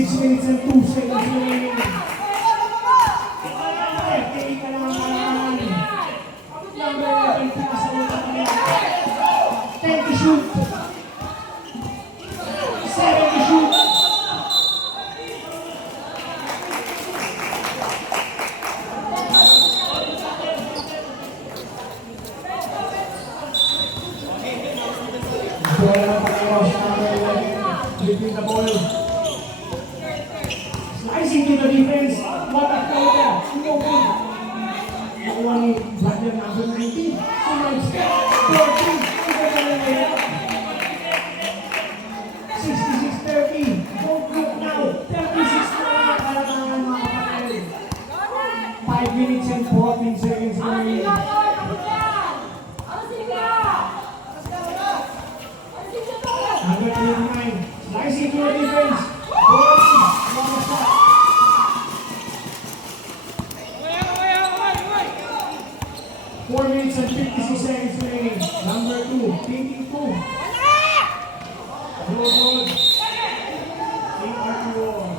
6 minutes and 2 seconds remaining. Okay, ka lang ang number 11, pinasawag ka niya. 10 to shoot. 7 to shoot. Wala na pag-iwas number 11. Between the ball. Slicing to the defense. What a counter. Nakuha ni Brandon number 19. Sumay step. 14. 66-30. Don't look now. 36 na kailangan mga kapatid. 5 minutes and 14 seconds remaining. Number 29. Slicing to the defense. 4 minutes and 56 seconds remaining. Number 2, taking 2. Roll goal. Team Arturo.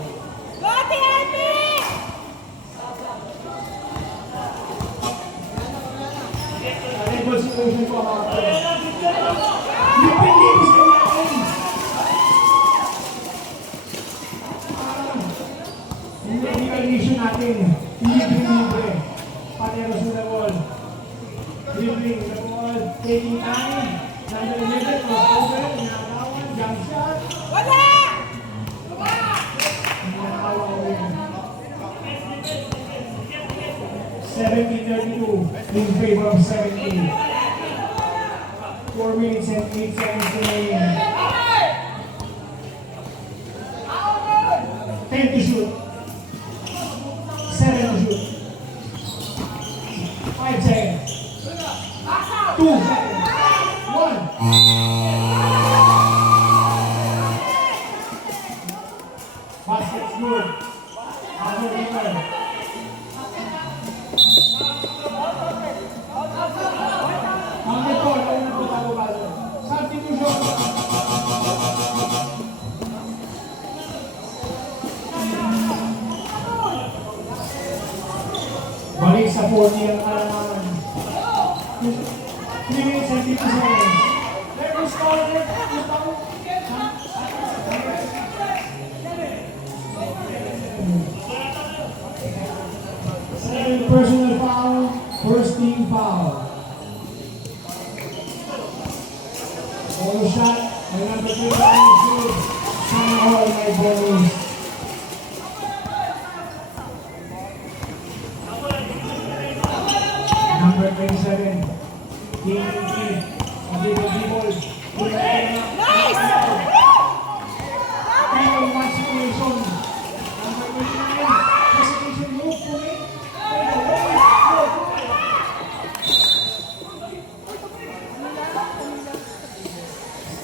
Unable situation po mga kapatid. Lipin-lipis ka natin. Hindi condition natin. Libre-libre. Panero sa the ball. Dribbling the ball, taking time. Number 11, over, inagawan, jump shot. Wala! Inagawan ulit. 17-32 in favor of 17. 4 minutes and 8 seconds remaining. 10 to shoot. 7 to shoot. 5 seconds. 2, 1. Basket's good. Number 11. Number 4, ayun na po tayo balo. Substitution. Balik sa 40 ang kalamangan. 3 minutes and 50 seconds. There was corner. Second personal foul. First team foul. All shot. May number 2 is good. Sana all my bonus. Number 27.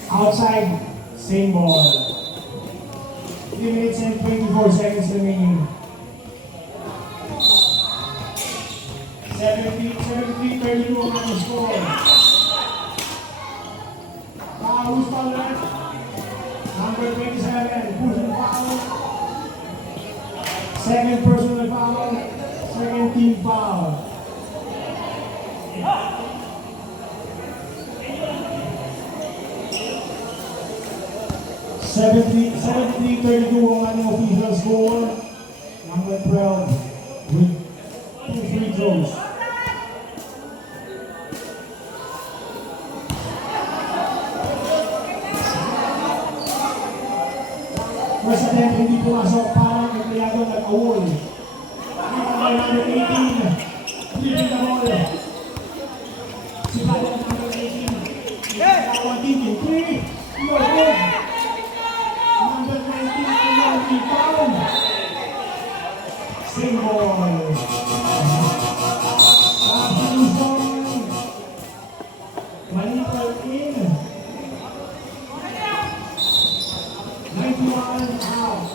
Outside, same ball. 3 minutes and 24 seconds remaining. 73-32 on the score. Who's foul left? Number 27, pushing foul. Second personal foul. Second team foul. 73-32 ang ating official score. Number 12 with 2 free throws. First attempt hindi pumasok, parang empleyado nag-awol. Number 18, leading the ball. Si Pado number 18. Nakawan tiki, 3, no good. Number 19, penalty foul. Same ball. Substitution. Manipal in. 91 out.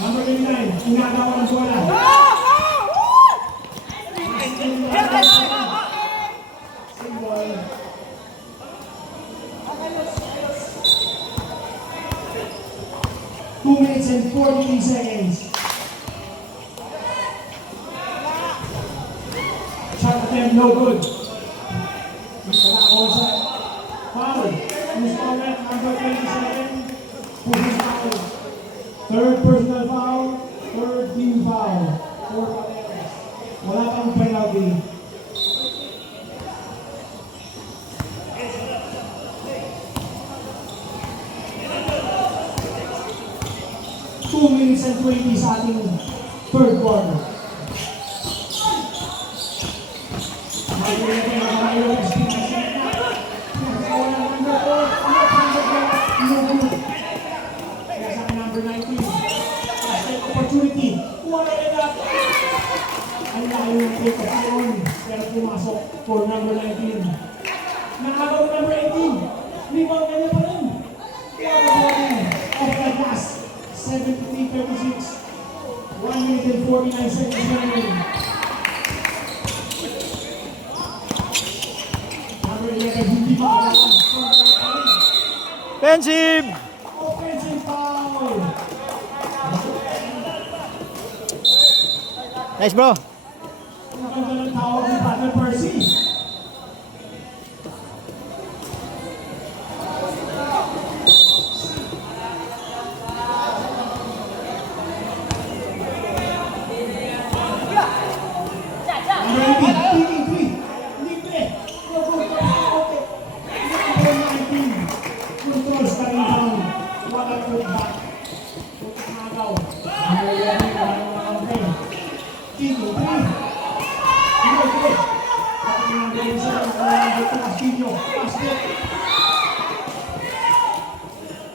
Number 29, inagawa ng bola. 2 minutes and 43 seconds. Shot attempt, no good. Wala ako sa foul. Who's foul at number 27? Who's foul? Third personal foul, third team foul. 4 players. Wala kang penalty. Two minutes and 20 sa ating third quarter. Number 19. Opportunity. Wala na. Ang layo ng pagkakasyon. Pero pumasok for number 19. Nakagaw number 18. Limang kanya pa rin. Kaya pa rin. Off the pass. 73-36. 1 minute and 49 seconds remaining. Number 11, hindi makalawan. Offensive! Offensive foul. Nice, bro. Maganda ng tawag ni Brother Percy.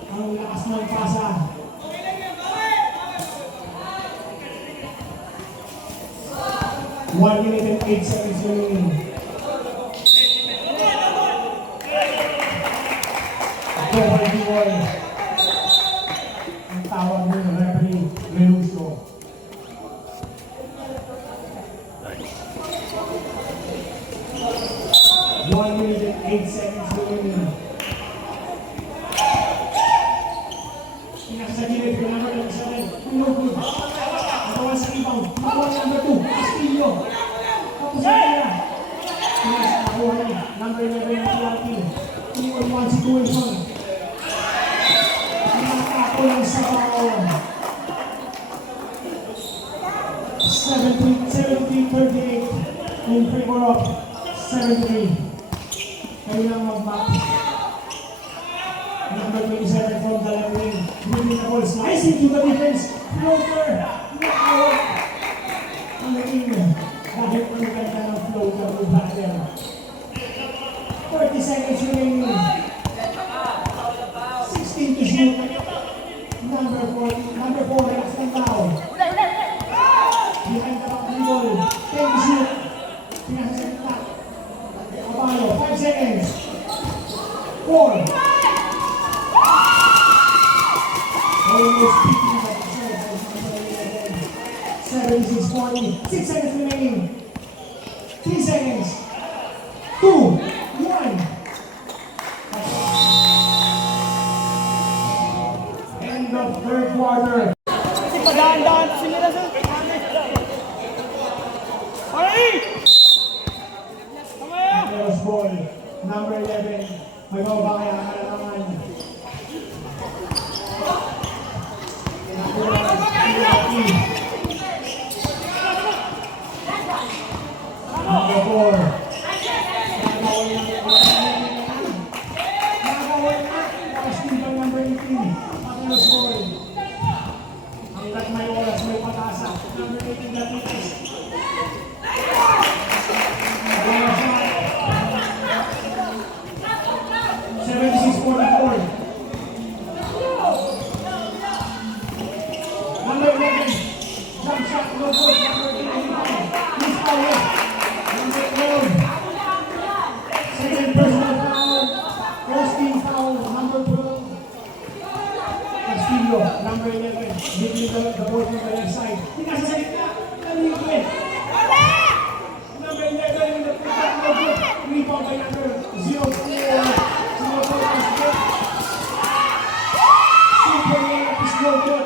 Ang lakas ng pasa. One minute and 8 seconds remaining. Boy. Ang tawag mo ng referee, Relusio. One minute and 8 seconds remaining. Pinakasagilid ko number 7. No good. Nagawa sa rebound. Nagawa number 2. Castillo. Tapos na nila. Pinakasagawa niya. Number 11 na PRT. 3-on-1 situation. Pinakako lang sa foul. 17-38 in favor of 73. Kayo lang mag-back. Number 27 from the left wing. Moving the ball, slicing to the defense. Floater. Knockout. Ang naging dahil ang ganda ng floater mo batter. 30 seconds remaining. 16 to shoot. Number 4, last and down. Behind the back of the ball. 10 to shoot. Pinasa sa top. Abalo, 5 seconds. 4. Almost peaking at the side. 76-40. 6 seconds remaining. 3 seconds. 2, 1. End of third quarter. Kasi pagdahan-dahan sila na sa... Ay! Carlos ball. Number 11. Magawa kaya kalamangan. Number 4. Number 18. Carlos ball. Hanggat may oras, may patasa. Number 18 Latitas. 76-44. Number 11, jump shot, no good. Number 89, miss foul. Number 12, second personal foul. First team foul, number 12. Castillo, number 11, giving the ball to the left side. Pinasa sa gitna, naliquid. Number 11 in the pickup, no good. Rebound by number 0-4. Super Leia is no good.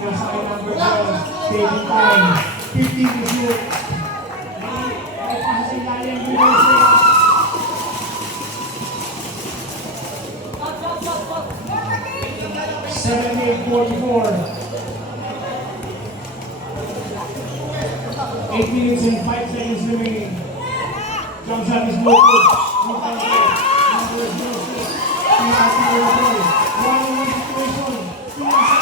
Pinasakay number 12. Taking time. 15 to shoot. Ay, pasa sa ilalim. Binose. 78-44. 8 minutes and 5 seconds remaining. Jump shot is no good. No counter. Number is no good. Pinasa na yung ball. 1-on-1 situation. Pinasa.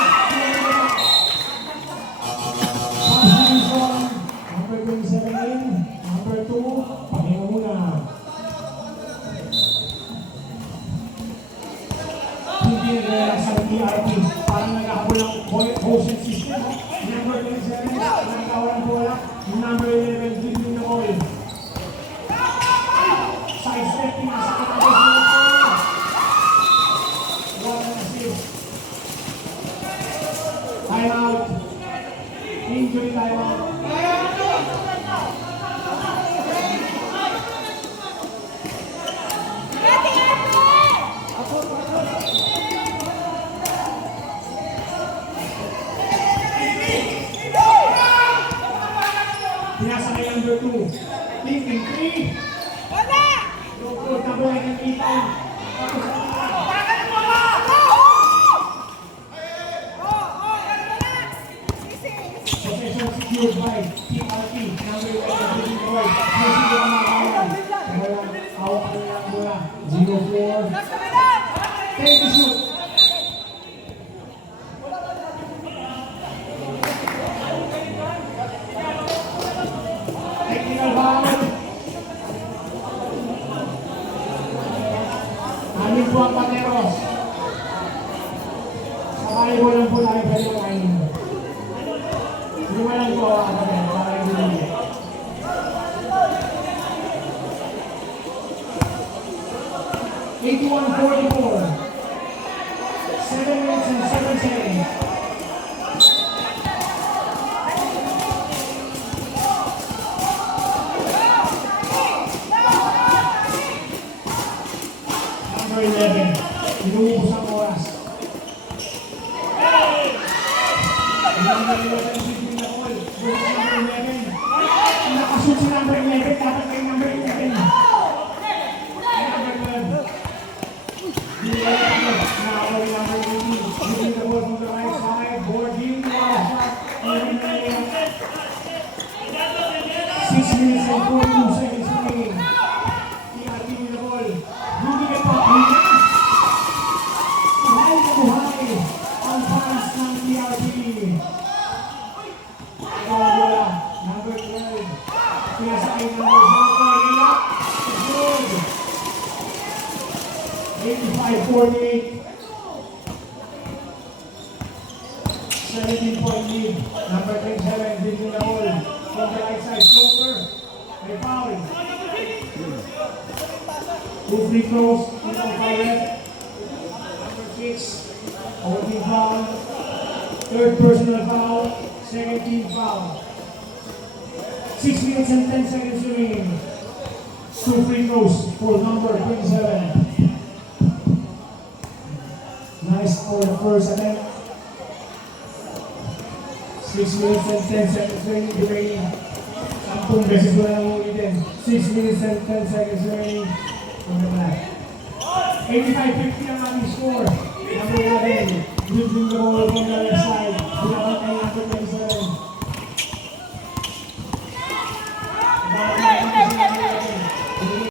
Pass is on. Number 27 in. Number 2. Pahinga muna. Hindi nag-relax ang ERP. Parang nag-ahabol ng motion system. Number 27. Nagkawalan bola. Number 11. Giving the ball. Sidestepping sa kapatid. What an assist. Time out. Injury time out. Pinasa kay number 2. Thinking 3. No good. Number 9 ang itan. Possession secured by TRT. Number 11 Billy Boy. Messi ko ang makawan. Walang hawak ko lang mula. 0-4. Take the shoot. Technical foul. Amin po ang Pateros. Sakali mo lang po tayo pwede kainin. Lima lang po ang Pateros. Para hindi. $81-44. 7 minutes and 7 seconds. Number 11. Inuubos ang oras. Number 11, giving the ball. Goes number 11. Nakashoot si number 11. Dapat kay number 11. Number 12. Now number 18. Giving the ball from the right side. Boarding. Shot. 6 minutes and 42 seconds remaining. TRT with the ball. Moving it up. Buhay na buhay ang fans ng TRT. Bola. Number 12. Pinasakay number 0. Relax. Good. 85-48. 17-point lead. Number 27, Giving the ball from the right side. Floater. May foul. 2 free throws. Foul left. Number 6. Holding foul. Third personal foul. Second team foul. 6 minutes and 10 seconds remaining. 2 free throws for number 27. Nice for the first attempt. 6 minutes and 10 seconds remaining. Sampung beses ko na ulitin. 6 minutes and 10 seconds remaining. On the back. 85-50 ang aming score. Number 11. Dribbling the ball from the left side. Pinakang kay number 27.